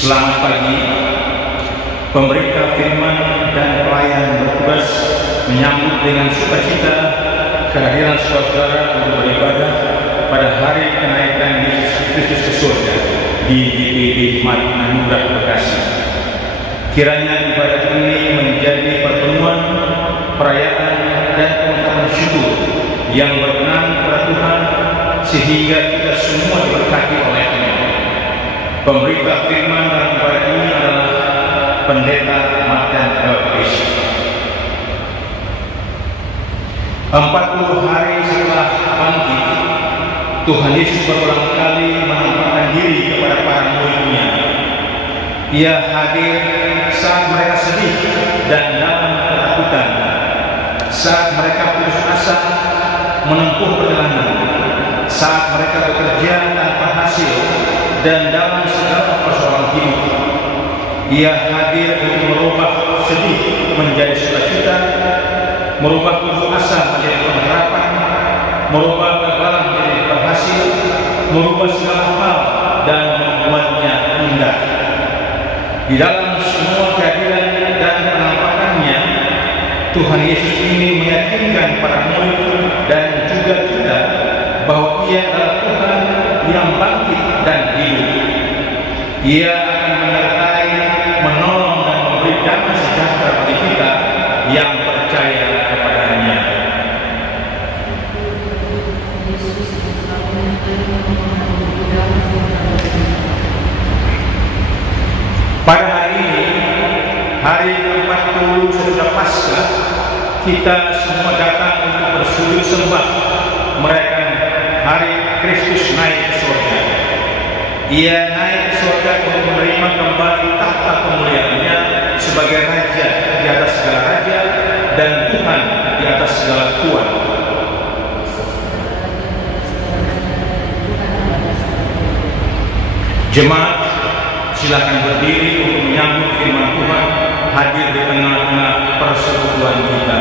Selamat pagi. Pemberita firman dan pelayan bertugas menyambut dengan sukacita kehadiran saudara untuk beribadah pada hari kenaikan Yesus Kristus ke surga di GPB Jemaat Anugerah Bekasi. Kiranya ibadah ini menjadi pertemuan, perayaan dan pengucapan syukur yang berkenan kepada Tuhan sehingga kita semua diberkati oleh-Nya. Pemberita firman dalam ibadah ini adalah Pendeta Martin Elvis. 40 hari setelah bangkit, Tuhan Yesus berulang kali menampakkan diri kepada para murid-Nya. Ia hadir saat mereka sedih dan dalam ketakutan, saat mereka putus asa menempuh perjalanan, saat mereka bekerja tanpa hasil dan dalam segala persoalan hidup. Ia hadir untuk merubah sedih menjadi sukacita, merubah putus asa menjadi pengharapan, merubah kegagalan menjadi berhasil, merubah segala hal dan membuatnya indah. Di dalam semua kehadiran dan penampakan-Nya, Tuhan Yesus ingin meyakinkan para murid dan juga kita bahwa Ia adalah Tuhan yang bangkit dan hidup. Ia akan menyertai, menolong dan memberi damai sejahtera bagi kita yang percaya kepada-Nya. Pada hari ini, hari ke-40 sesudah Paskah, kita semua datang untuk bersujud sembah merayakan hari Kristus naik ke surga. Ia naik ke surga untuk menerima kembali tahta kemuliaan-Nya sebagai Raja di atas segala raja dan Tuhan di atas segala tuan. Jemaat, silakan berdiri untuk menyambut firman Tuhan hadir di tengah-tengah persekutuan kita.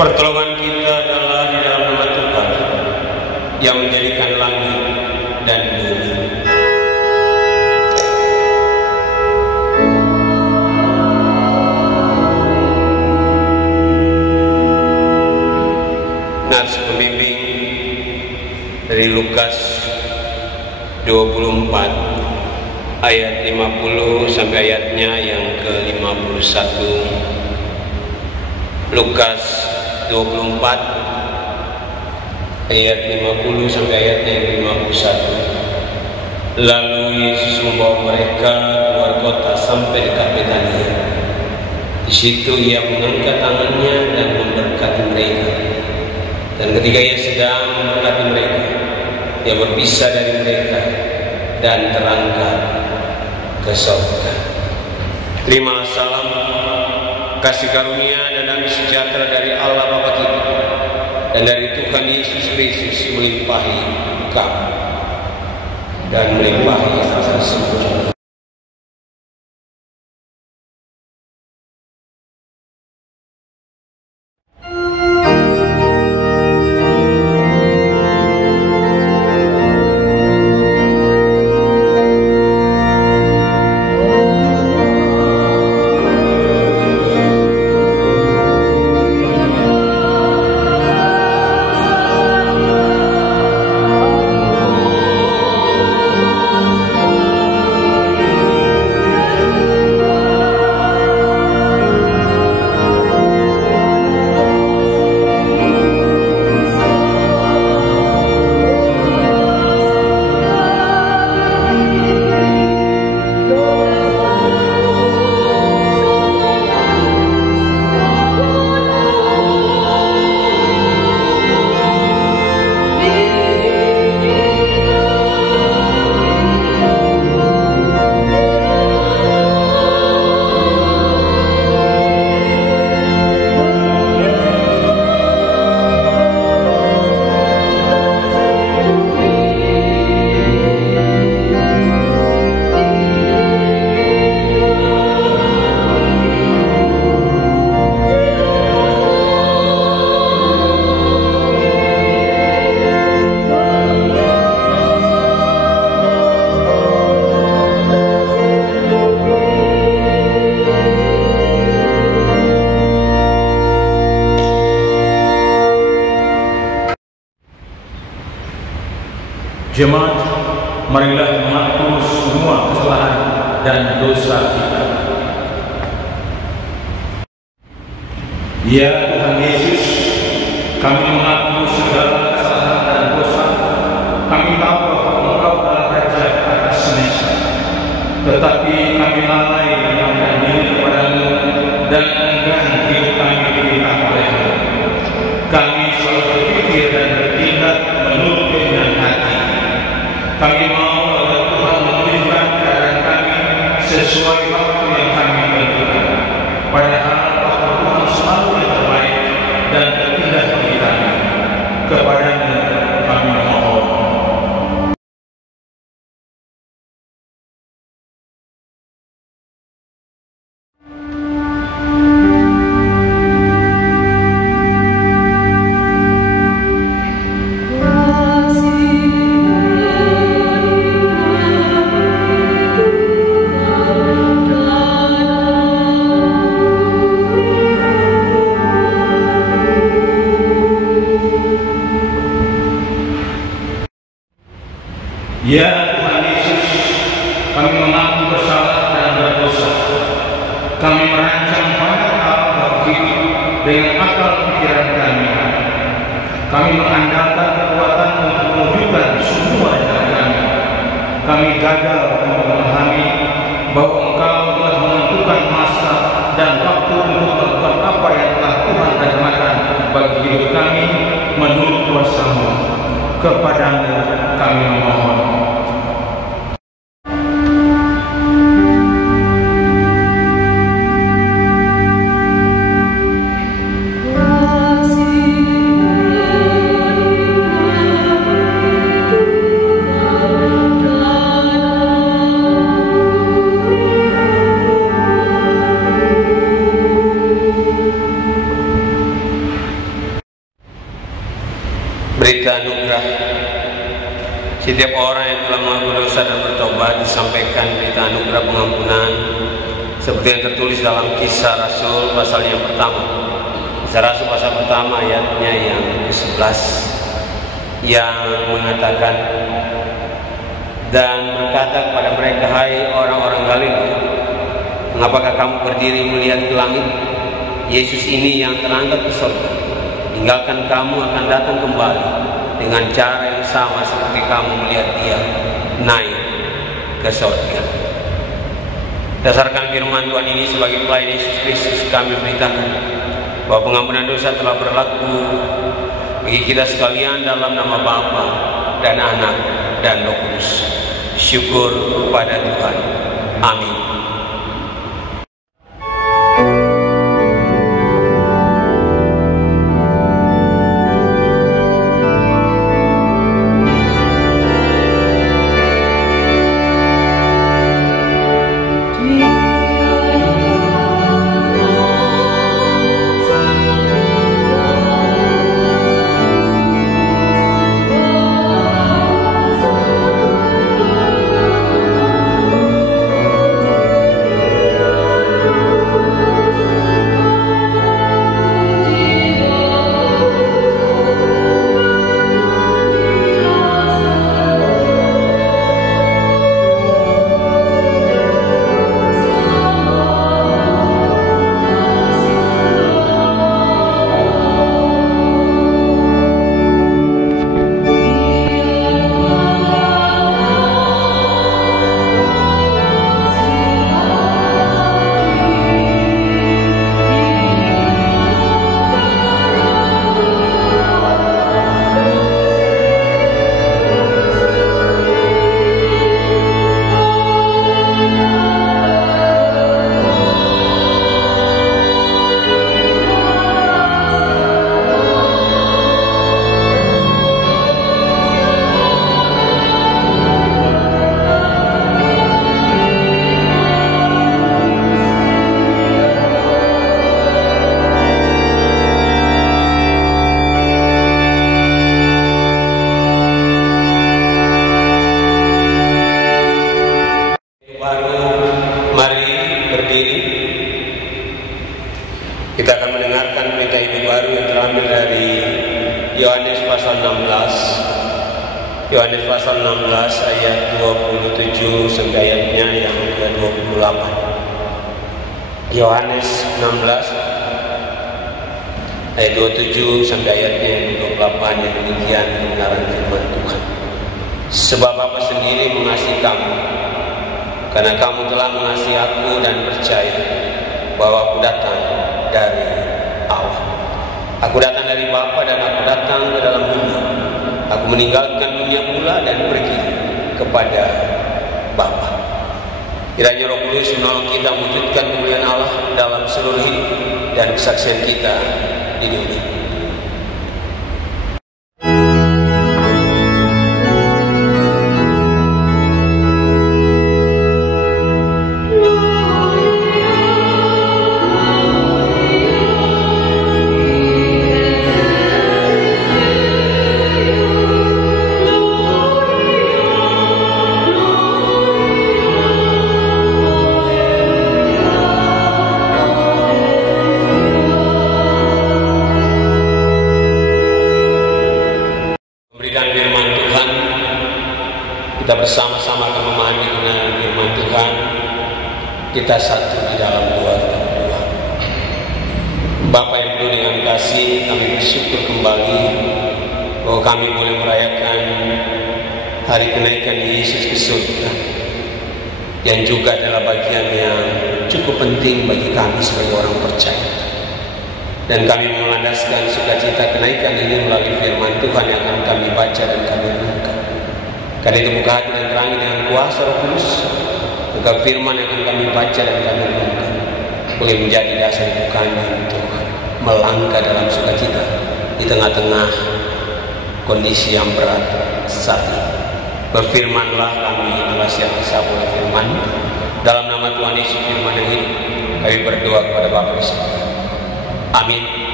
Pertolongan kita adalah di dalam nama Tuhan yang menjadikan langit dan bumi. Nats pembimbing dari Lukas 24 ayat 50 sampai ayatnya yang ke-51. Lukas 24 ayat 50 sampai ayatnya yang ke-51. Lalu Yesus membawa mereka keluar kota sampai dekat Betania. Di situ ia mengangkat tangannya dan memberkati mereka. Dan ketika ia sedang memberkati mereka, ia berpisah dari mereka dan terangkat ke surga. Terimalah salam, kasih karunia dan damai sejahtera dari Allah Bapa kita dan dari Tuhan Yesus Kristus melimpahi kamu dan melimpahi kita semua. Jemaat, marilah mengaku semua kesalahan dan dosa kita. Ya Tuhan Yesus, kami mengaku segala kesalahan dan dosa. Kami tahu bahwa Engkau adalah Raja atas semesta, tetapi kami lalai menyerahkan diri kepadamu dan enggan hidup kami diperintah oleh-Mu. Kami selalu berpikir dan bertindak menurut keinginan hati. Kami mau agar Tuhan memulihkan keadaan kami sesuai waktu yang kami tentukan. Padahal waktu Tuhan selalu yang terbaik dan terindah bagi kami. Kepada-Mu kami mohon. Ya Tuhan Yesus, kami mengaku bersalah dan berdosa. Kami merancang banyak hal bagi dengan akal pikiran kami. Kami mengandalkan kekuatan untuk mewujudkan semua rencana kami. Kami gagal untuk memahami bahwa Engkau telah menentukan masa dan waktu untuk melakukan apa yang telah Tuhan rencanakan bagi hidup kami menurut kuasa-Mu. Kepada-Mu kami memohon. berita anugerah. Setiap orang yang telah mengaku dosa dan bertobat disampaikan berita anugerah pengampunan, seperti yang tertulis dalam Kisah Rasul pasal yang pertama. Kisah Rasul pasal pertama ayatnya yang ke-11 yang mengatakan, dan berkata kepada mereka, hai orang-orang Galilea, mengapakah kamu berdiri melihat ke langit? Yesus ini yang terangkat ke surga, tinggalkan kamu akan datang kembali dengan cara yang sama seperti kamu melihat dia naik ke surga. Dasarkan firman Tuhan ini sebagai pelayan Yesus Kristus, kami beritakan bahwa pengampunan dosa telah berlaku bagi kita sekalian dalam nama Bapa dan Anak dan Roh Kudus. Syukur kepada Tuhan. Amin. Kita akan mendengarkan berita hidup baru yang terambil dari Yohanes pasal 16. Yohanes pasal 16 ayat 27 sampai ayatnya yang ke-28. Yohanes 16 ayat 27 sampai ayatnya yang ke-28 yang demikian kebenaran firman Tuhan. Sebab Bapa sendiri mengasihi kamu, karena kamu telah mengasihi aku dan percaya bahwa aku datang dari Allah. Aku datang dari Bapa dan aku datang ke dalam dunia. Aku meninggalkan dunia pula dan pergi kepada Bapa. Kiranya Roh Kudus menolong kita mewujudkan kemuliaan Allah dalam seluruh hidup dan kesaksian kita di dunia. Kita bersama-sama akan memahami kebenaran firman Tuhan. Kita satu di dalam doa kita berdua. Bapa yang penuh dengan kasih, kami bersyukur kembali bahwa kami boleh merayakan hari kenaikan Yesus ke surga, yang juga adalah bagian yang cukup penting bagi kami sebagai orang percaya. Dan kami melandaskan sukacita kenaikan ini melalui firman Tuhan yang akan kami baca dan kami renungkan. Karena itu buka hati dan terangi dengan kuasa Roh Kudus, buka firman yang akan kami baca dan kami renungkan boleh menjadi dasar hidup kami untuk melangkah dalam sukacita di tengah-tengah kondisi yang berat saat ini. Berfirmanlah, kami telah siap disapu oleh firman. Dalam nama Tuhan Yesus firman yang hidup, kami berdoa kepada Bapa di surga. Amin.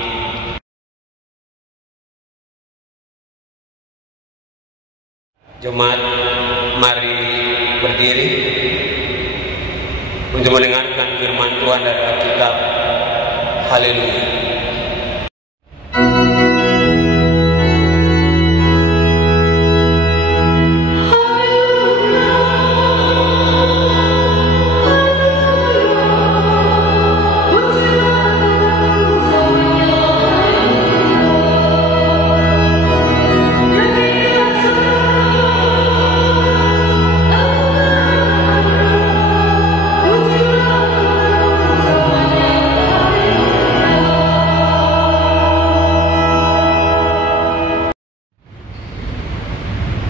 Jemaat, mari berdiri untuk mendengarkan firman Tuhan dari Alkitab. Haleluya.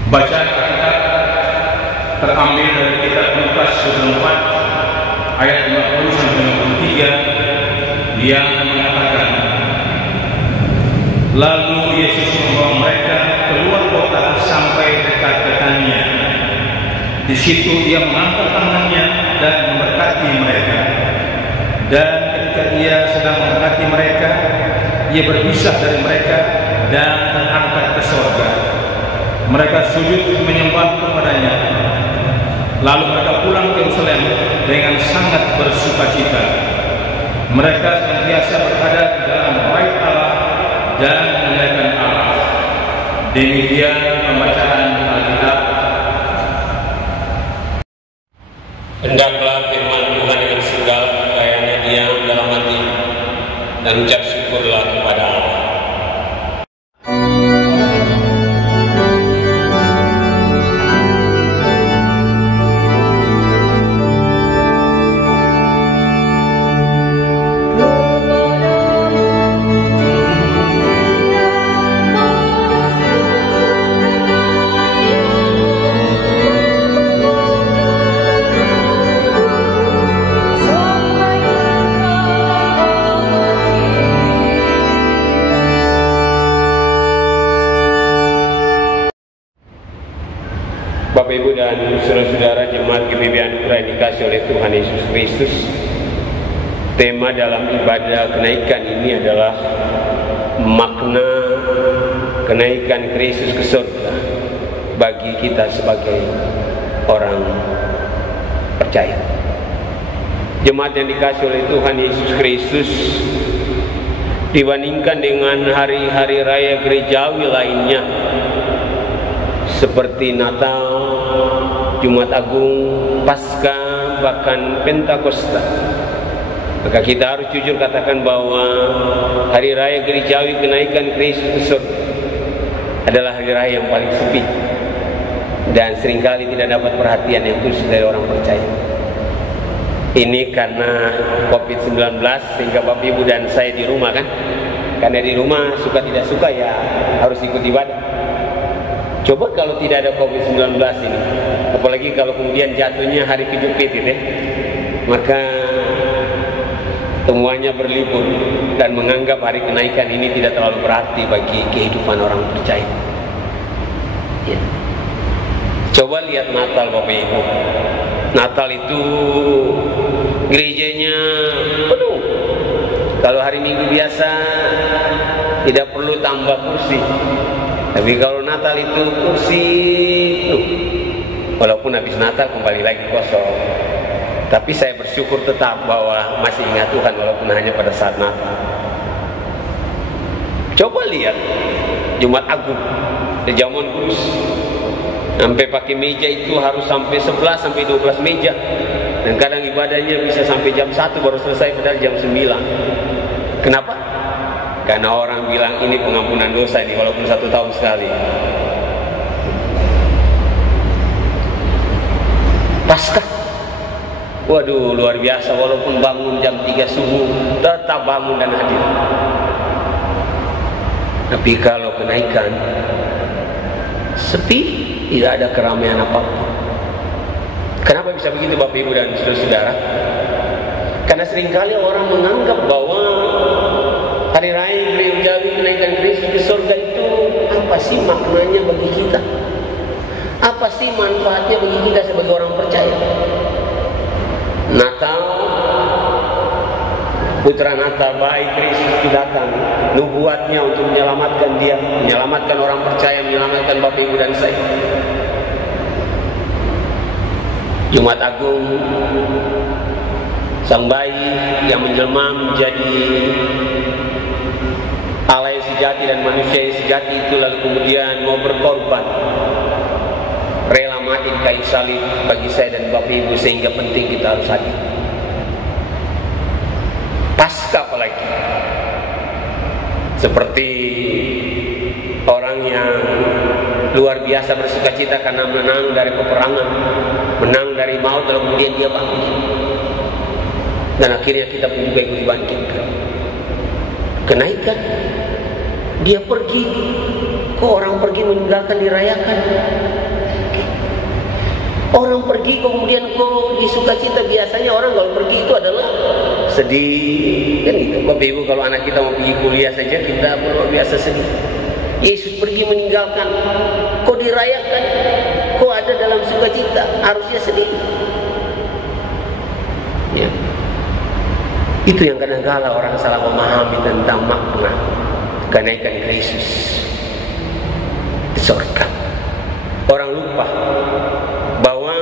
Bacaan Alkitab terambil dari kitab Lukas 24 ayat 50 sampai 53 yang mengatakan, lalu Yesus membawa mereka keluar kota sampai dekat Betania. Di situ Ia mengangkat tangannya dan memberkati mereka. Dan ketika Ia sedang memberkati mereka, Ia berpisah dari mereka dan terangkat ke sorga. Mereka sujud menyembah kepadanya. Lalu mereka pulang ke Yerusalem dengan sangat bersukacita. Mereka senantiasa berada di dalam bait Allah dan memuliakan Allah. Demikian pembacaan Alkitab. Hendaklah firman Tuhan dengan segala kekayaannya diam dalam hati dan ucap syukurlah kepada Allah. Bapak Ibu dan saudara-saudara jemaat GBB Anugerah yang dikasih oleh Tuhan Yesus Kristus, tema dalam ibadah kenaikan ini adalah makna kenaikan Kristus ke surga bagi kita sebagai orang percaya. Jemaat yang dikasih oleh Tuhan Yesus Kristus, dibandingkan dengan hari-hari raya gerejawi lainnya seperti Natal, Jumat Agung, Paskah, bahkan Pentakosta, maka kita harus jujur katakan bahwa hari raya gerejawi kenaikan Kristus ke surga adalah hari raya yang paling sepi dan seringkali tidak dapat perhatian yang khusus dari orang percaya. Ini karena COVID-19 sehingga Bapak Ibu dan saya di rumah kan, karena di rumah suka tidak suka ya harus ikut ibadah. Coba kalau tidak ada COVID-19 ini, apalagi kalau kemudian jatuhnya hari Kejepit itu, maka semuanya berlibur dan menganggap hari kenaikan ini tidak terlalu berarti bagi kehidupan orang percaya. Ya. Coba lihat Natal Bapak Ibu. Natal itu gerejanya penuh. Kalau hari Minggu biasa tidak perlu tambah kursi. Tapi kalau Natal itu kursi penuh. Walaupun habis Natal kembali lagi kosong. Tapi saya bersyukur tetap bahwa masih ingat Tuhan walaupun hanya pada saat Natal. Coba lihat Jumat Agung di zaman kurus. Sampai pakai meja itu harus sampai 11 sampai 12 meja. Dan kadang ibadahnya bisa sampai jam 1 baru selesai padahal jam 9. Kenapa? Karena orang bilang ini pengampunan dosa ini walaupun 1 tahun sekali. Paskah, waduh luar biasa, walaupun bangun jam 3 subuh tetap bangun dan hadir. Tapi kalau kenaikan sepi, tidak ada keramaian apapun. Kenapa bisa begitu Bapak Ibu dan saudara-saudara? Karena seringkali orang menganggap bahwa hari raya gerejawi kenaikan Kristus ke surga itu apa sih maknanya bagi kita? Apa sih manfaatnya bagi kita sebagai orang percaya? Natal, putra Natal baik Kristus datang, nubuatnya untuk menyelamatkan dia, menyelamatkan orang percaya, menyelamatkan Bapak Ibu dan saya. Jumat Agung, sang bayi yang menjelma menjadi Allah yang sejati dan manusia yang sejati itu, lalu kemudian mau berkorban, rela mati di kayu salib bagi saya dan Bapak Ibu, sehingga penting kita harus hadir. Paskah apalagi, seperti orang yang luar biasa bersuka cita karena menang dari peperangan, menang dari maut, lalu kemudian dia bangkit, dan akhirnya kita pun juga ikut dibangkitkan. Kenaikan, dia pergi, kok orang pergi meninggalkan dirayakan? Orang pergi kemudian kok disukacita. Biasanya orang kalau pergi itu adalah sedih, kan gitu. Bapak Ibu, kalau anak kita mau pergi kuliah saja kita luar biasa sedih. Yesus pergi meninggalkan, kok dirayakan, kok ada dalam sukacita, harusnya sedih. Ya. Itu yang kadang-kala orang salah memahami tentang makna kenaikan Yesus ke surga. Orang lupa bahwa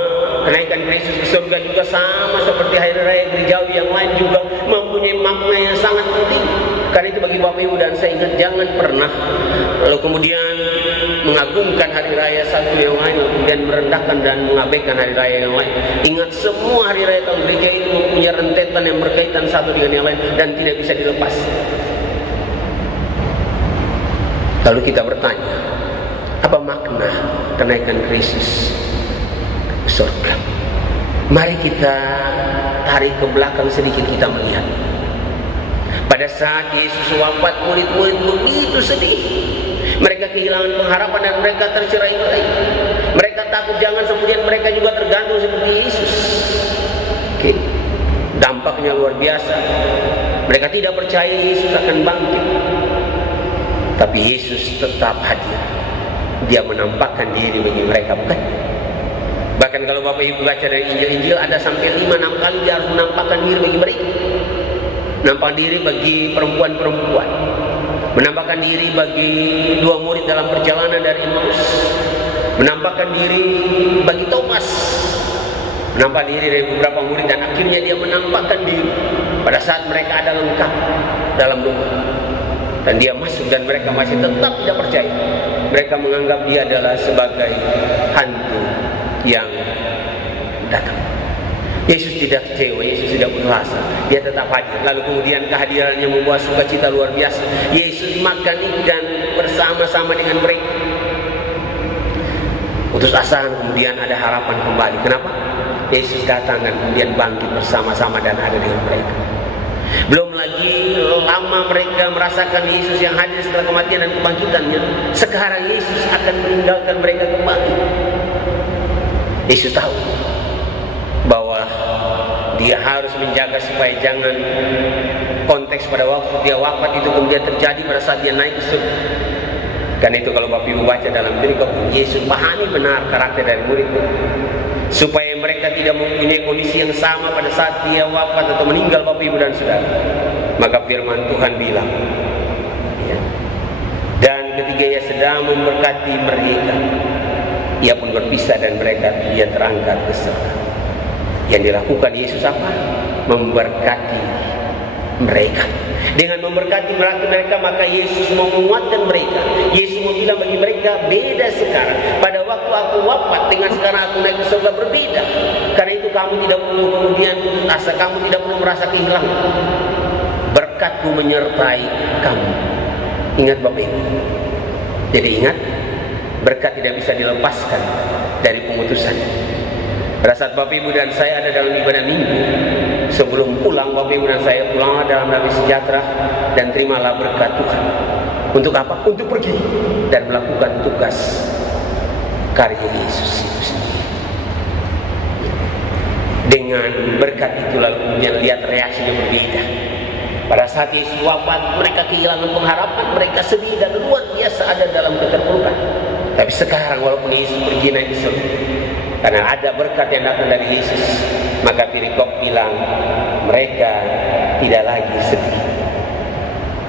kenaikan Yesus ke surga juga sama seperti hari raya gerejawi yang lain, juga mempunyai makna yang sangat penting. Karena itu bagi Bapak Ibu dan saya ingat, jangan pernah lalu kemudian mengagungkan hari raya satu yang lain, kemudian merendahkan dan mengabaikan hari raya yang lain. Ingat, semua hari raya tahun gereja itu mempunyai rentetan yang berkaitan satu dengan yang lain dan tidak bisa dilepas. Lalu kita bertanya, apa makna kenaikan Kristus ke surga? Mari kita tarik ke belakang sedikit, kita melihat pada saat Yesus wafat, murid-murid begitu sedih. Mereka kehilangan pengharapan dan mereka tercerai-berai. Mereka takut jangan kemudian mereka juga tergantung seperti Yesus. Oke. Dampaknya luar biasa. Mereka tidak percaya Yesus akan bangkit. Tapi Yesus tetap hadir. Dia menampakkan diri bagi mereka, bukan? Bahkan kalau Bapak Ibu baca dari Injil-Injil, ada sampai 5-6 kali dia harus menampakkan diri bagi mereka. Menampakkan diri bagi perempuan-perempuan, menampakkan diri bagi 2 murid dalam perjalanan dari Emmaus, menampakkan diri bagi Thomas, menampakkan diri dari beberapa murid, dan akhirnya dia menampakkan diri pada saat mereka ada lengkap dalam doa. Dan dia masuk dan mereka masih tetap tidak percaya. Mereka menganggap dia adalah sebagai hantu yang datang. Yesus tidak kecewa, Yesus tidak putus asa, dia tetap hadir. Lalu kemudian kehadirannya membawa sukacita luar biasa. Yesus makan ikan bersama-sama dengan mereka. Putus asa, kemudian ada harapan kembali. Kenapa? Yesus datang dan kemudian bangkit bersama-sama dan ada dengan mereka. Belum lagi lama mereka merasakan Yesus yang hadir setelah kematian dan kebangkitannya. Sekarang Yesus akan meninggalkan mereka kembali. Yesus tahu bahwa dia harus menjaga supaya jangan konteks pada waktu dia wafat itu kemudian terjadi pada saat dia naik ke surga. Karena itu kalau Bapak Ibu baca dalam perikop, Yesus pahami benar karakter dari murid-murid, supaya mereka tidak mempunyai kondisi yang sama pada saat dia wafat atau meninggal, Bapak Ibu dan Saudara. Maka firman Tuhan bilang, ya, dan ketika ia sedang memberkati mereka, ia pun berpisah dan dia terangkat ke surga. Yang dilakukan Yesus apa? Memberkati mereka. Dengan memberkati mereka, maka Yesus mau menguatkan mereka. Yesus mau bilang bagi mereka, beda sekarang. Pada waktu aku wafat dengan sekarang aku naik ke surga berbeda. Karena itu kamu tidak perlu kemudian putus asa, kamu tidak perlu merasa kehilangan. Berkatku menyertai kamu. Ingat Bapak Ibu. Jadi ingat, berkat tidak bisa dilepaskan dari pengutusan. Pada saat Bapak Ibu dan saya ada dalam ibadah minggu, sebelum pulang Bapak Ibu dan saya pulanglah dalam damai sejahtera dan terimalah berkat Tuhan. Untuk apa? Untuk pergi dan melakukan tugas karya Yesus itu sendiri. Dengan berkat itu lalu kemudian lihat reaksinya berbeda. Pada saat Yesus wafat, mereka kehilangan pengharapan, mereka sedih dan luar biasa ada dalam keterpurukan. Tapi sekarang walaupun Yesus pergi naik ke surga, karena ada berkat yang datang dari Yesus, maka perikop bilang mereka tidak lagi sedih.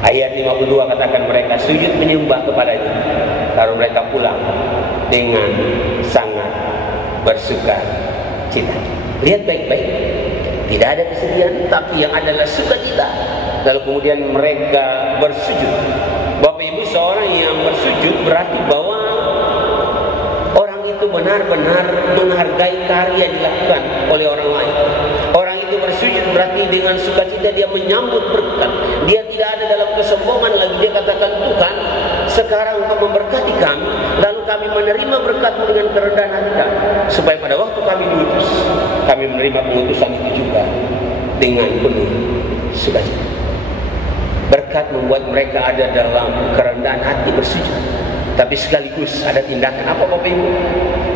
Ayat 52 katakan mereka sujud menyembah kepadanya, lalu mereka pulang dengan sangat bersuka sukacita. Lihat baik-baik, tidak ada kesedihan, tapi yang adalah sukacita. Lalu kemudian mereka bersujud. Bapak Ibu, seorang yang bersujud berarti bahwa orang itu benar-benar menghargai karya dilakukan oleh orang lain. Orang itu bersujud berarti dengan sukacita dia menyambut berkat. Dia tidak ada dalam kesombongan lagi. Dia katakan, Tuhan, sekarang Engkau memberkati kami, lalu kami menerima berkat-Mu dengan kerendahan hati kami, supaya pada waktu kami diutus, kami menerima pengutusan itu juga dengan penuh sukacita. Berkat membuat mereka ada dalam kerendahan hati bersujud, tapi sekaligus ada tindakan apa Bapak Ibu?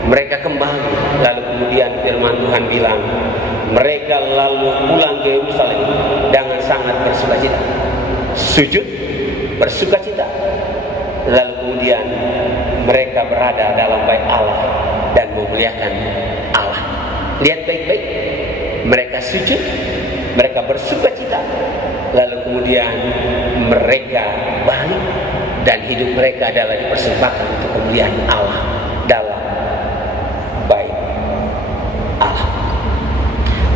Mereka kembali, lalu kemudian firman Tuhan bilang, mereka lalu pulang ke Yerusalem dengan sangat bersukacita. Sujud, bersukacita. Lalu kemudian mereka berada dalam bait Allah dan memuliakan Allah. Lihat baik-baik, mereka sujud, mereka bersukacita, lalu kemudian mereka balik, dan hidup mereka adalah dipersembahkan untuk kemuliaan Allah dalam bait Allah.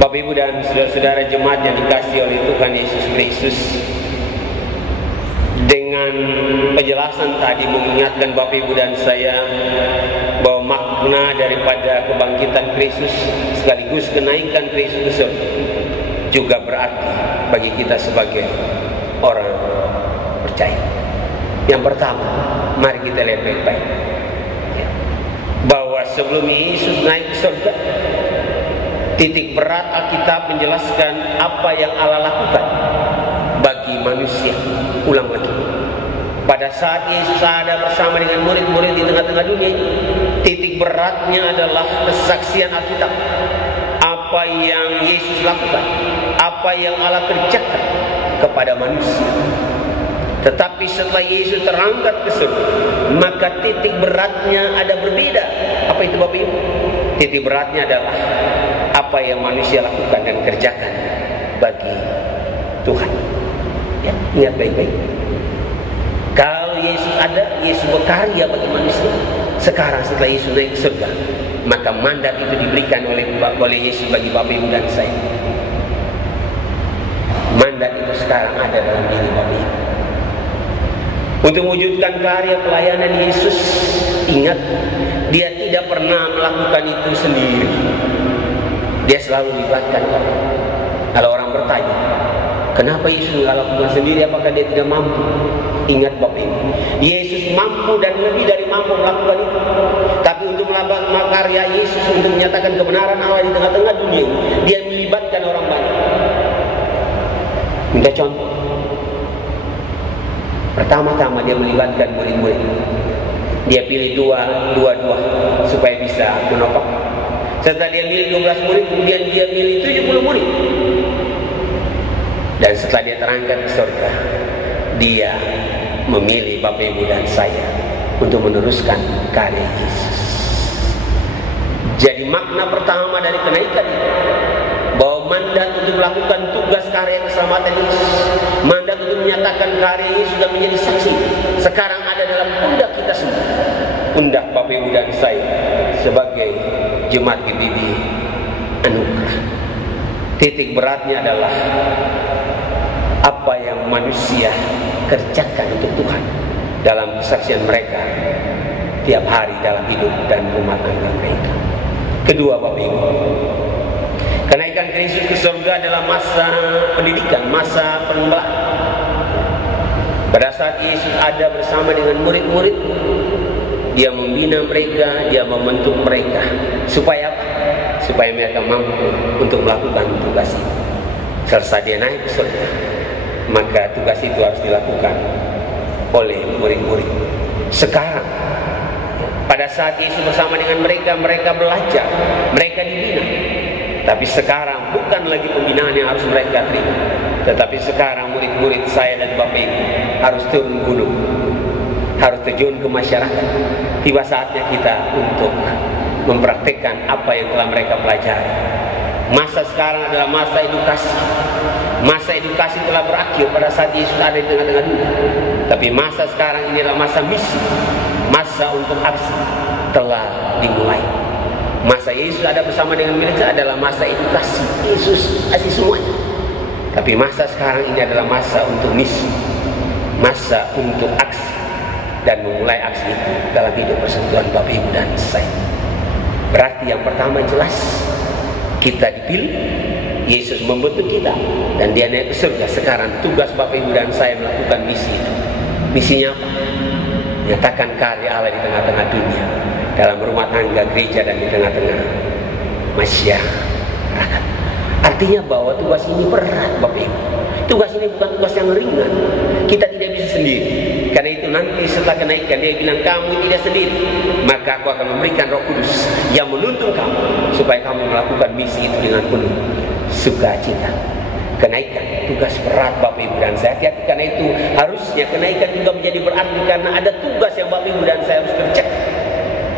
Bapak Ibu dan saudara-saudara jemaat yang dikasihi oleh Tuhan Yesus Kristus, dengan penjelasan tadi mengingatkan Bapak Ibu dan saya bahwa makna daripada kebangkitan Kristus sekaligus kenaikan Kristus ke surga juga berarti bagi kita sebagai orang percaya. Yang pertama, mari kita lihat baik-baik bahwa sebelum Yesus naik ke surga, titik berat Alkitab menjelaskan apa yang Allah lakukan bagi manusia. Ulang lagi, pada saat Yesus ada bersama dengan murid-murid di tengah-tengah dunia, titik beratnya adalah kesaksian Alkitab. Apa yang Yesus lakukan, apa yang Allah kerjakan kepada manusia. Tetapi setelah Yesus terangkat ke surga, maka titik beratnya ada berbeda. Apa itu Bapak Ibu? Titik beratnya adalah apa yang manusia lakukan dan kerjakan bagi Tuhan. Ya, ingat baik-baik. Kalau Yesus ada, Yesus berkarya bagi manusia. Sekarang setelah Yesus naik ke surga, maka mandat itu diberikan oleh Yesus bagi Bapak Ibu dan saya. Mandat itu sekarang ada dalam diri Bapak Ibu. Untuk mewujudkan karya pelayanan Yesus, ingat, dia tidak pernah melakukan itu sendiri. Dia selalu melibatkan orang. Kalau orang bertanya, kenapa Yesus tidak lakukan sendiri? Apakah dia tidak mampu? Ingat Bapak Ibu, Yesus mampu dan lebih dari mampu melakukan itu. Tapi untuk melakukan karya Yesus, untuk menyatakan kebenaran Allah di tengah-tengah dunia, dia melibatkan orang banyak. Minta contoh. Pertama-tama dia melibatkan murid-murid. Dia pilih dua supaya bisa menopang. Setelah dia milih 12 murid, kemudian dia milih 70 murid. Dan setelah dia terangkat ke surga, dia memilih Bapak Ibu dan saya untuk meneruskan karya Yesus. Jadi makna pertama dari kenaikan itu, bahwa mandat untuk melakukan tugas karya keselamatan Yesus, mandat untuk menyatakan karya Yesus sudah menjadi saksi, sekarang ada dalam pundak kita semua, pundak Bapak Ibu dan saya sebagai jemaat GBB Anugerah. Titik beratnya adalah apa yang manusia kerjakan untuk Tuhan dalam kesaksian mereka tiap hari dalam hidup dan rumah tangga mereka. Kedua Bapak Ibu, kenaikan Kristus ke surga adalah masa pendidikan, masa pengembalaan. Pada saat Yesus ada bersama dengan murid-murid, dia membina mereka, dia membentuk mereka. Supaya apa? Supaya mereka mampu untuk melakukan tugas itu. Selesai dia naik ke surga, maka tugas itu harus dilakukan oleh murid-murid. Sekarang, pada saat Yesus bersama dengan mereka, mereka belajar, mereka dibina. Tapi sekarang bukan lagi pembinaan yang harus mereka terima, tetapi sekarang murid-murid saya dan Bapak Ibu harus turun gunung, harus terjun ke masyarakat. Tiba saatnya kita untuk mempraktikkan apa yang telah mereka pelajari. Masa sekarang adalah masa edukasi. Masa edukasi telah berakhir pada saat Yesus ada di tengah-tengah dunia. Tapi masa sekarang ini adalah masa misi, masa untuk aksi telah dimulai. Masa Yesus ada bersama dengan mereka adalah masa edukasi. Yesus kasih semuanya. Tapi masa sekarang ini adalah masa untuk misi, masa untuk aksi, dan memulai aksi itu dalam hidup persekutuan Bapak Ibu dan saya. Berarti yang pertama jelas, kita dipilih, Yesus membentuk kita, dan Dia naik ke surga. Sekarang tugas Bapak Ibu dan saya melakukan misi itu. Misinya apa? Nyatakan karya Allah di tengah-tengah dunia, dalam rumah tangga, gereja, dan di tengah-tengah masyarakat. Artinya bahwa tugas ini berat, Bapak Ibu. Tugas ini bukan tugas yang ringan. Kita tidak bisa sendiri. Karena itu nanti setelah kenaikan Dia bilang, kamu tidak sendiri, maka aku akan memberikan Roh Kudus yang menuntun kamu supaya kamu melakukan misi itu dengan penuh sukacita. Kenaikan tugas berat Bapak Ibu dan saya. Hati-hati, karena itu harusnya kenaikan juga menjadi berarti karena ada tugas yang Bapak Ibu dan saya harus kerjakan.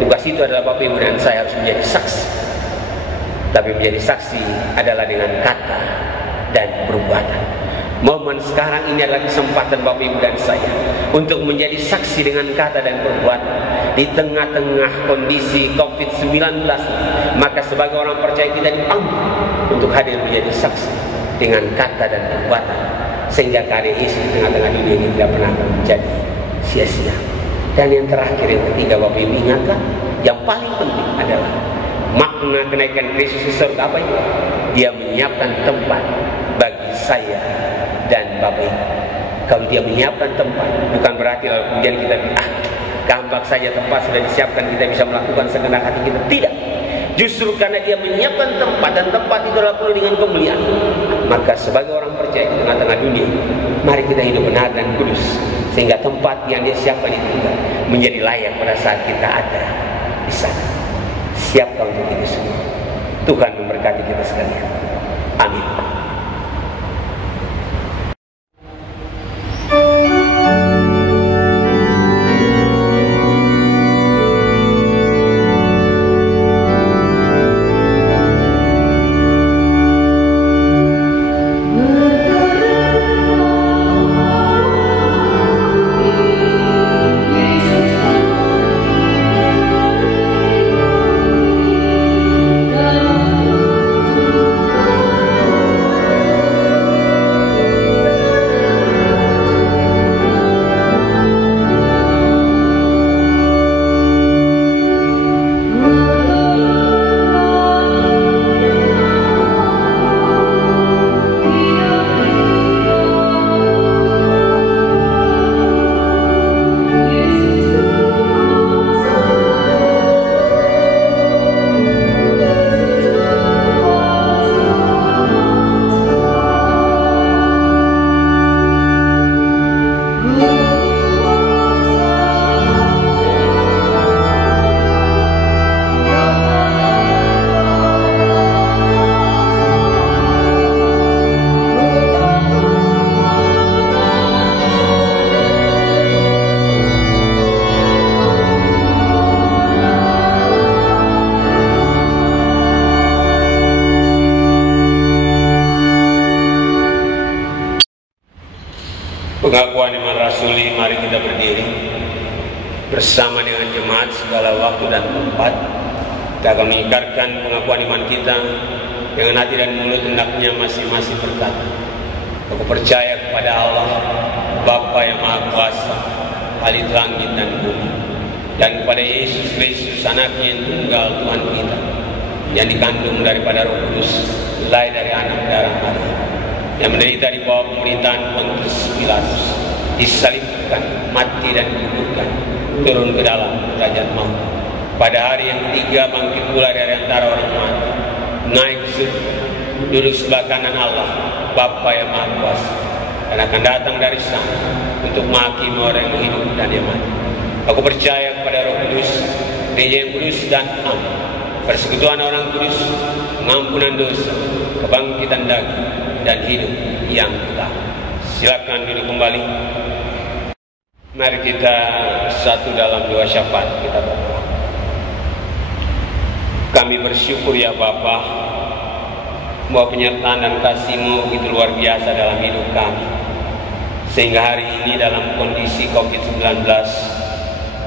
Tugas itu adalah Bapak Ibu dan saya harus menjadi saksi. Tapi menjadi saksi adalah dengan kata dan perbuatan. Momen sekarang ini adalah kesempatan Bapak Ibu dan saya untuk menjadi saksi dengan kata dan perbuatan di tengah-tengah kondisi COVID-19. Maka sebagai orang percaya kita dipanggil untuk hadir menjadi saksi dengan kata dan perbuatan, sehingga karya Yesus di tengah-tengah dunia ini tidak pernah menjadi sia-sia. Dan yang terakhir, yang ketiga, Bapak Ibu ingatkan, yang paling penting adalah makna kenaikan Kristus ke surga apa itu? Dia menyiapkan tempat bagi saya dan Bapak Ibu. Kalau Dia menyiapkan tempat, bukan berarti lalu kemudian kita bilang, gampang saja tempat sudah disiapkan, kita bisa melakukan segenap hati kita. Tidak. Justru karena Dia menyiapkan tempat, dan tempat itu adalah penuh dengan kemuliaan, maka sebagai orang percaya di tengah-tengah dunia, mari kita hidup benar dan kudus, sehingga tempat yang Dia siapkan itu juga menjadi layak pada saat kita ada di sana. Siapkan untuk itu semua. Tuhan memberkati kita sekalian. Amin. Pengakuan iman rasuli, mari kita berdiri bersama dengan jemaat segala waktu dan tempat. Kita akan mengikarkan pengakuan iman kita dengan hati dan mulut, hendaknya masing-masing berkata, aku percaya kepada Allah, Bapa yang Maha Kuasa, Ahli langit dan bumi, dan kepada Yesus Kristus, Anaknya yang tunggal, Tuhan kita, yang dikandung daripada Roh Kudus, lahir dari anak darah Maria, yang menderita di bawah pemerintahan Pontius Pilatus, disalibkan, mati dan dikuburkan, turun ke dalam kerajaan maut. Pada hari yang ketiga bangkit pula dari antara orang mati, naik ke surga, duduk sebelah kanan Allah, Bapa yang Maha Kuasa, dan akan datang dari sana untuk menghakimi orang yang hidup dan yang mati. Aku percaya kepada Roh Kudus, gereja yang kudus dan am, persekutuan orang kudus, pengampunan dosa, kebangkitan daging, dan hidup yang kekal. Silakan duduk kembali. Mari kita bersatu dalam doa syafaat kita berdoa. Kami bersyukur ya Bapa, bahwa penyertaan dan kasih-Mu begitu luar biasa dalam hidup kami, sehingga hari ini dalam kondisi COVID-19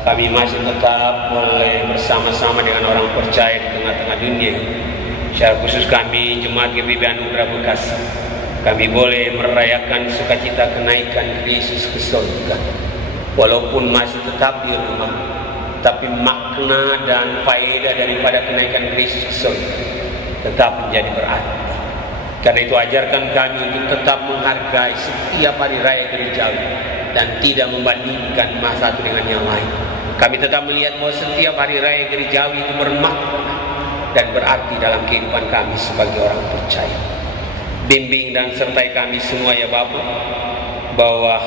kami masih tetap boleh bersama-sama dengan orang percaya di tengah-tengah dunia. Secara khusus kami Jemaat GBB Anugerah Bekasi, kami boleh merayakan sukacita kenaikan Yesus ke surga. Walaupun masih tetap di rumah, tapi makna dan faedah daripada kenaikan Yesus ke surga tetap menjadi berarti. Karena itu ajarkan kami untuk tetap menghargai setiap hari raya gerejawi dan tidak membandingkan masa satu dengan yang lain. Kami tetap melihat bahwa setiap hari raya gerejawi itu bermakna dan berarti dalam kehidupan kami sebagai orang percaya. Bimbing dan sertai kami semua ya Bapa, bahwa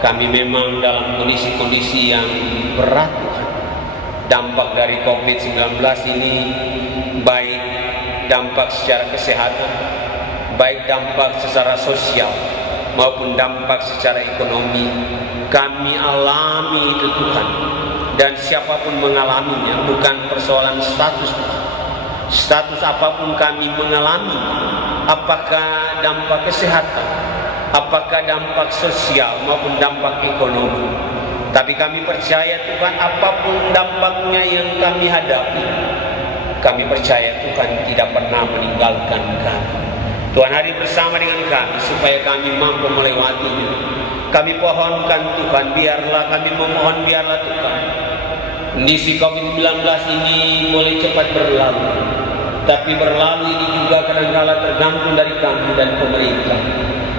kami memang dalam kondisi-kondisi yang berat Tuhan. Dampak dari COVID-19 ini, baik dampak secara kesehatan, baik dampak secara sosial maupun dampak secara ekonomi, kami alami itu Tuhan. Dan siapapun mengalaminya, bukan persoalan status Tuhan. Status apapun kami mengalami, apakah dampak kesehatan, apakah dampak sosial maupun dampak ekonomi. Tapi kami percaya Tuhan, apapun dampaknya yang kami hadapi, kami percaya Tuhan tidak pernah meninggalkan kami. Tuhan hadir bersama dengan kami supaya kami mampu melewatinya. Kami pohonkan Tuhan, biarlah kami memohon, biarlah Tuhan kondisi COVID-19 ini boleh cepat berlalu. Tapi berlalu ini juga kadang-kala tergantung dari kami dan pemerintah.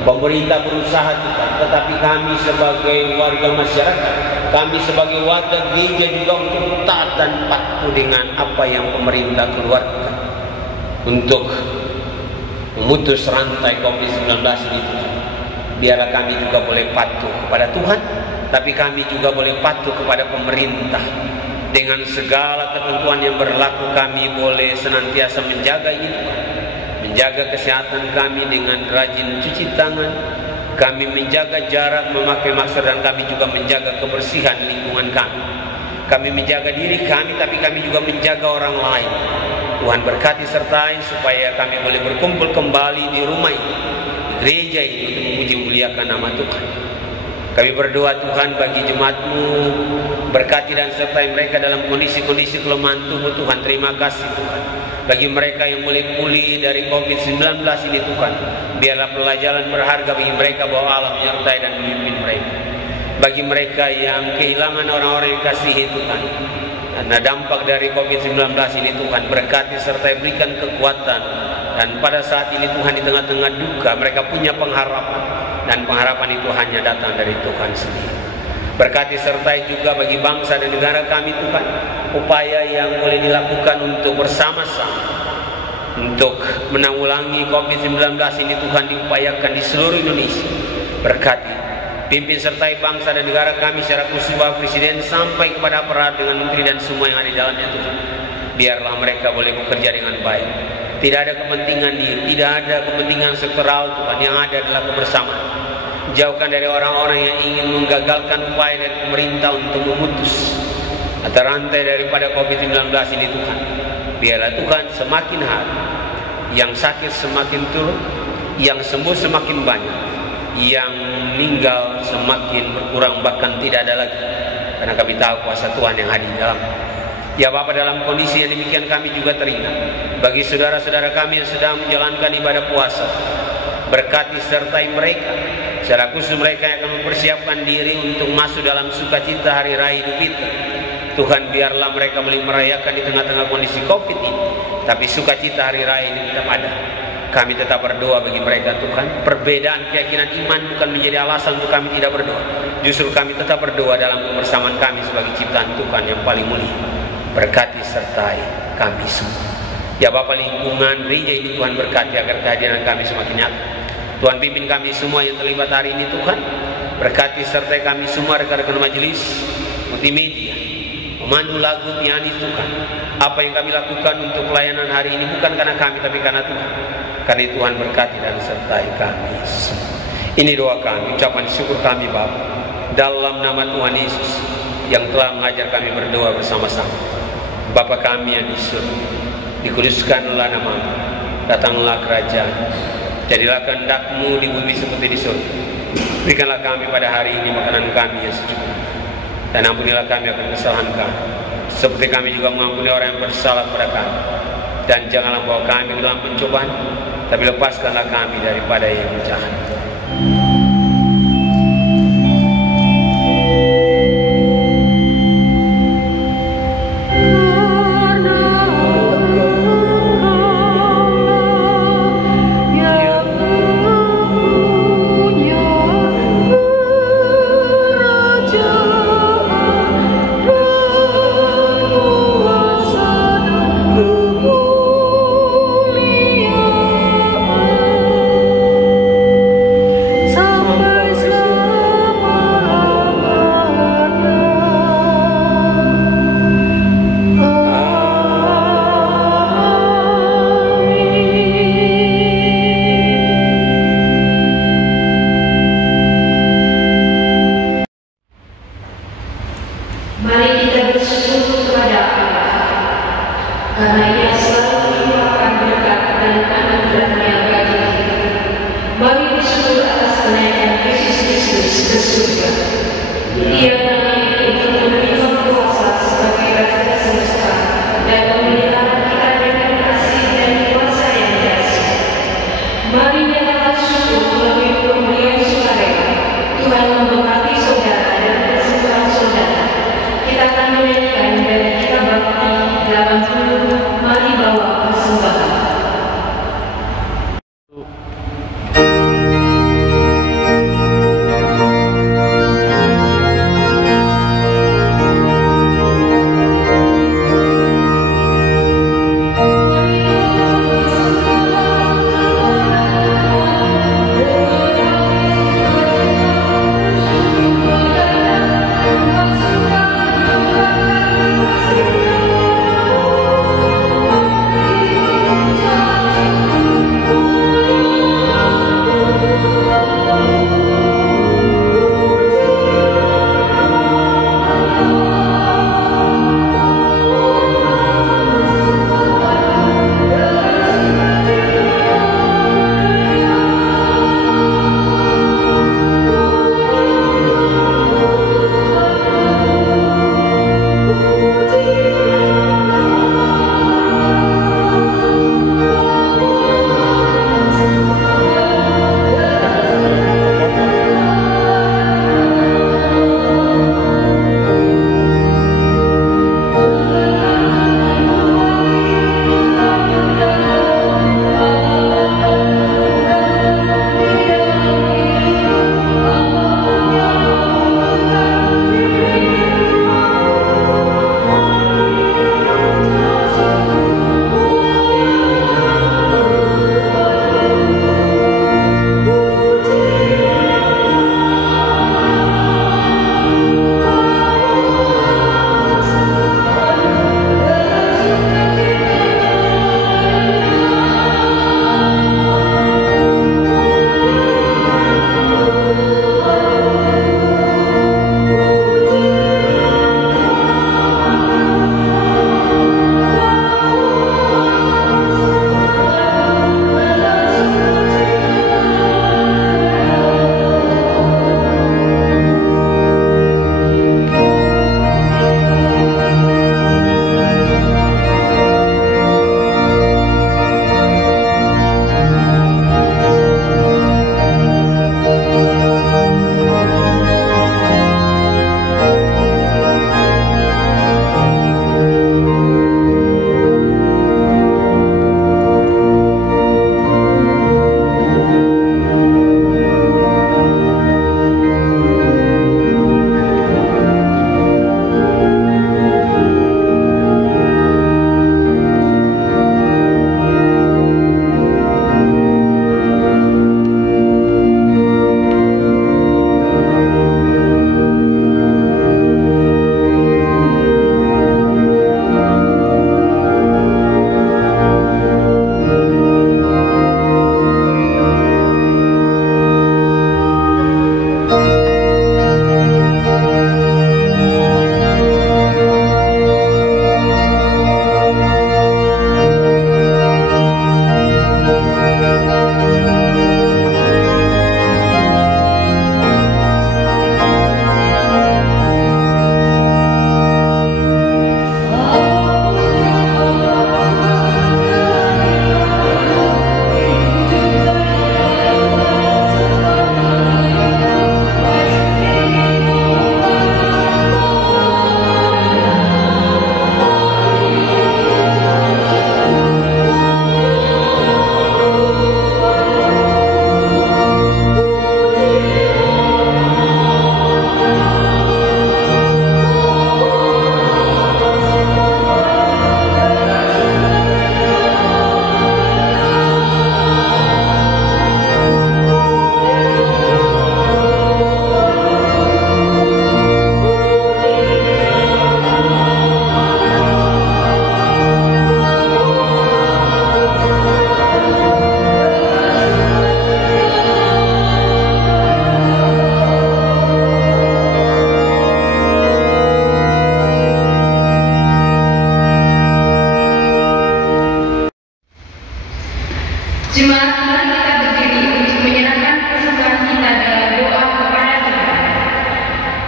Pemerintah berusaha Tuhan, tetapi kami sebagai warga masyarakat, kami sebagai warga gereja juga untuk taat dan patuh dengan apa yang pemerintah keluarkan untuk memutus rantai COVID-19 ini Tuhan. Biarlah kami juga boleh patuh kepada Tuhan, tapi kami juga boleh patuh kepada pemerintah. Dengan segala ketentuan yang berlaku, kami boleh senantiasa menjaga ini Tuhan. Menjaga kesehatan kami dengan rajin cuci tangan, kami menjaga jarak, memakai masker, dan kami juga menjaga kebersihan lingkungan kami. Kami menjaga diri kami, tapi kami juga menjaga orang lain. Tuhan berkati sertai supaya kami boleh berkumpul kembali di rumah ini, di gereja ini, untuk memuji muliakan nama Tuhan. Kami berdoa Tuhan bagi jemaat-Mu, berkati dan sertai mereka dalam kondisi-kondisi kelemahan tubuh Tuhan. Terima kasih Tuhan. Bagi mereka yang mulai pulih dari COVID-19 ini Tuhan, biarlah pelajaran berharga bagi mereka bahwa Allah menyertai dan memimpin mereka. Bagi mereka yang kehilangan orang-orang yang kasihi Tuhan, karena dampak dari COVID-19 ini Tuhan, berkati serta berikan kekuatan. Dan pada saat ini Tuhan, di tengah-tengah duka, mereka punya pengharapan, dan pengharapan itu hanya datang dari Tuhan sendiri. Berkati sertai juga bagi bangsa dan negara kami Tuhan, upaya yang boleh dilakukan untuk bersama-sama untuk menanggulangi COVID-19 ini Tuhan, diupayakan di seluruh Indonesia. Berkati, pimpin sertai bangsa dan negara kami secara khusus Bapak Presiden sampai kepada aparat dengan menteri dan semua yang ada di dalamnya Tuhan. Biarlah mereka boleh bekerja dengan baik. Tidak ada kepentingan diri, tidak ada kepentingan sektoral Tuhan, yang ada adalah kebersamaan. Jauhkan dari orang-orang yang ingin menggagalkan upaya dari pemerintah untuk memutus atau rantai daripada COVID-19 ini Tuhan. Biarlah Tuhan semakin hari yang sakit semakin turun, yang sembuh semakin banyak, yang meninggal semakin berkurang, bahkan tidak ada lagi. Karena kami tahu kuasa Tuhan yang hadir di dalam. Ya Bapa, dalam kondisi yang demikian kami juga teringat bagi saudara-saudara kami yang sedang menjalankan ibadah puasa. Berkati sertai mereka, secara khusus mereka yang akan mempersiapkan diri untuk masuk dalam sukacita hari raya Idul Fitri. Tuhan, biarlah mereka boleh merayakan di tengah-tengah kondisi COVID ini, tapi sukacita hari raya ini tetap ada. Kami tetap berdoa bagi mereka Tuhan. Perbedaan keyakinan iman bukan menjadi alasan untuk kami tidak berdoa. Justru kami tetap berdoa dalam kebersamaan kami sebagai ciptaan Tuhan yang paling mulia. Berkati sertai kami semua. Ya Bapa, lingkungan gereja ini Tuhan berkati agar kehadiran kami semakin nyata. Tuhan, pimpin kami semua yang terlibat hari ini Tuhan. Berkati sertai kami semua, rekan-rekan majelis, multimedia, pemandu lagu, pianis Tuhan. Apa yang kami lakukan untuk pelayanan hari ini bukan karena kami, tapi karena Tuhan. Karena Tuhan berkati dan sertai kami semua. Ini doa kami, ucapan syukur kami Bapa, dalam nama Tuhan Yesus yang telah mengajar kami berdoa bersama-sama. Bapa kami yang di surga, dikuduskanlah nama-Mu, datanglah kerajaan, jadilah kehendak-Mu di bumi seperti di surga. Berikanlah kami pada hari ini makanan kami yang secukupnya, dan ampunilah kami akan kesalahan kami, seperti kami juga mengampuni orang yang bersalah kepada kami. Dan janganlah bawa kami dalam pencobaan, tapi lepaskanlah kami daripada yang jahat. Sa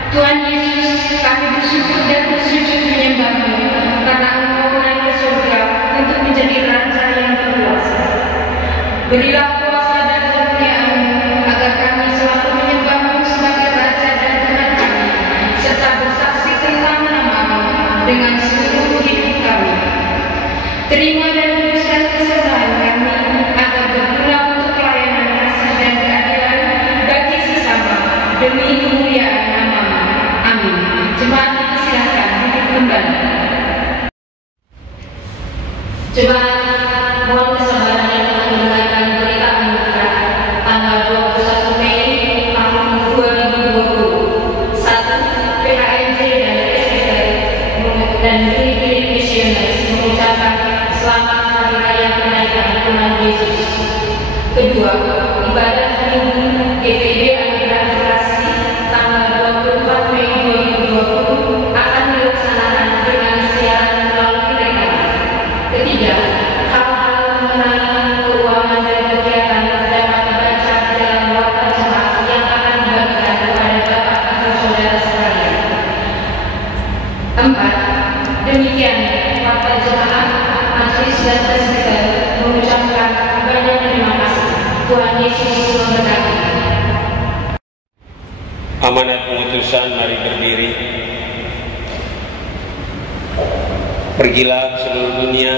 Tuhan Yesus, kami bersyukur dan bersujud menyembah-Mu karena Engkau naik ke surga untuk menjadi Raja yang berkuasa. Berilah kuasa dan kemuliaan-Mu agar kami selalu menyembah-Mu sebagai Raja dan Tuhan kami, serta bersaksi tentang nama-Mu dengan seluruh hidup kami. Terima dan kuduskan kesembahan kami agar berguna untuk pelayanan kasih dan keadilan bagi sesama demi kemuliaan nama-Mu. Amin. Jemaat silakan duduk kembali. Jemaat mohon kesabarannya untuk mendengarkan berita anugerah tanggal 21 Mei tahun 2020. 1. PHMJ dan SPT dan Pilih Missionaries mengucapkan selamat hari raya kenaikan Tuhan Yesus. Kedua, ibadah minggu GPB Anugerah Kasih tanggal 24 Mei 2020 akan dilaksanakan dengan siaran melalui rekaman. Ketiga, hal-hal mengenai keuangan dan kegiatan dapat dibaca di dalam warta jemaat yang akan dibagikan kepada Bapak Ibu Saudara sekalian. 4. Demikian warta jemaat, majelis dan presbiter mengucapkan banyak terima kasih. Tuhan Yesus memberkati. Amanat pengutusan, mari berdiri. Pergilah ke seluruh dunia,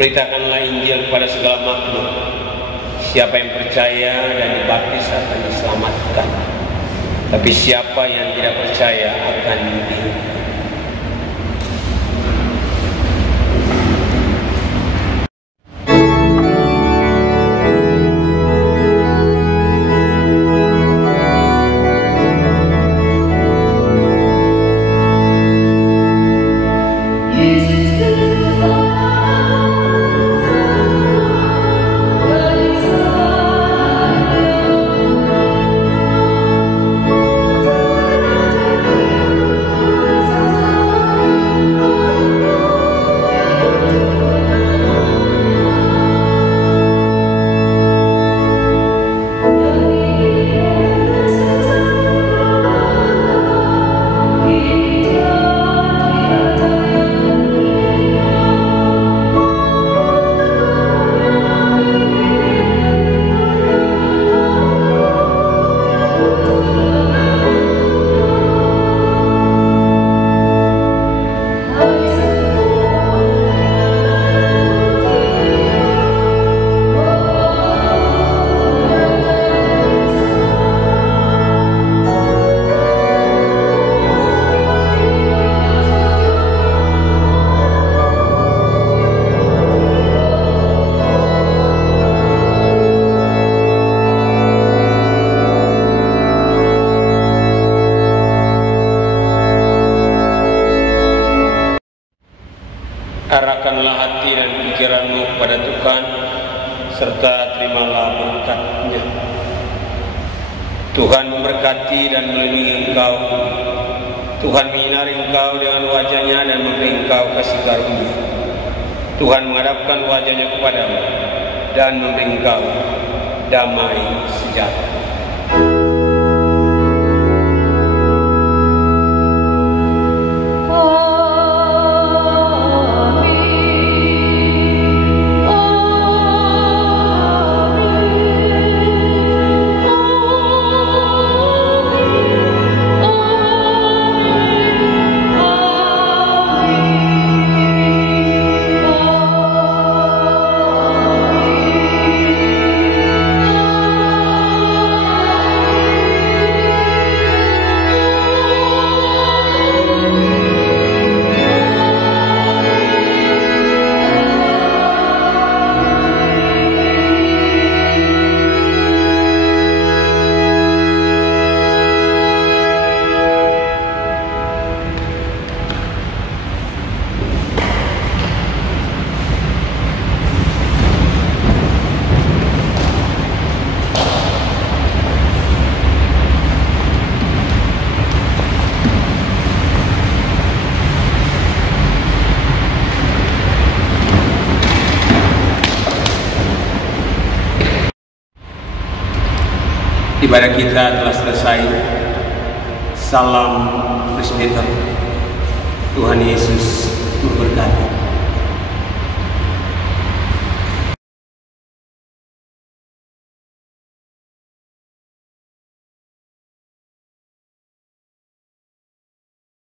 beritakanlah Injil kepada segala makhluk. Siapa yang percaya dan dibaptis akan diselamatkan, tapi siapa yang tidak percaya akan dibinasa. Arahkanlah hati dan pikiranmu kepada Tuhan, serta terimalah berkat-Nya. Tuhan memberkati dan melindungi engkau. Tuhan menyinari engkau dengan wajah-Nya dan memberi engkau kasih karunia. Tuhan menghadapkan wajah-Nya kepadamu dan memberi engkau damai sejahtera. Ibadah kita telah selesai. Salam presbyter. Tuhan Yesus memberkati.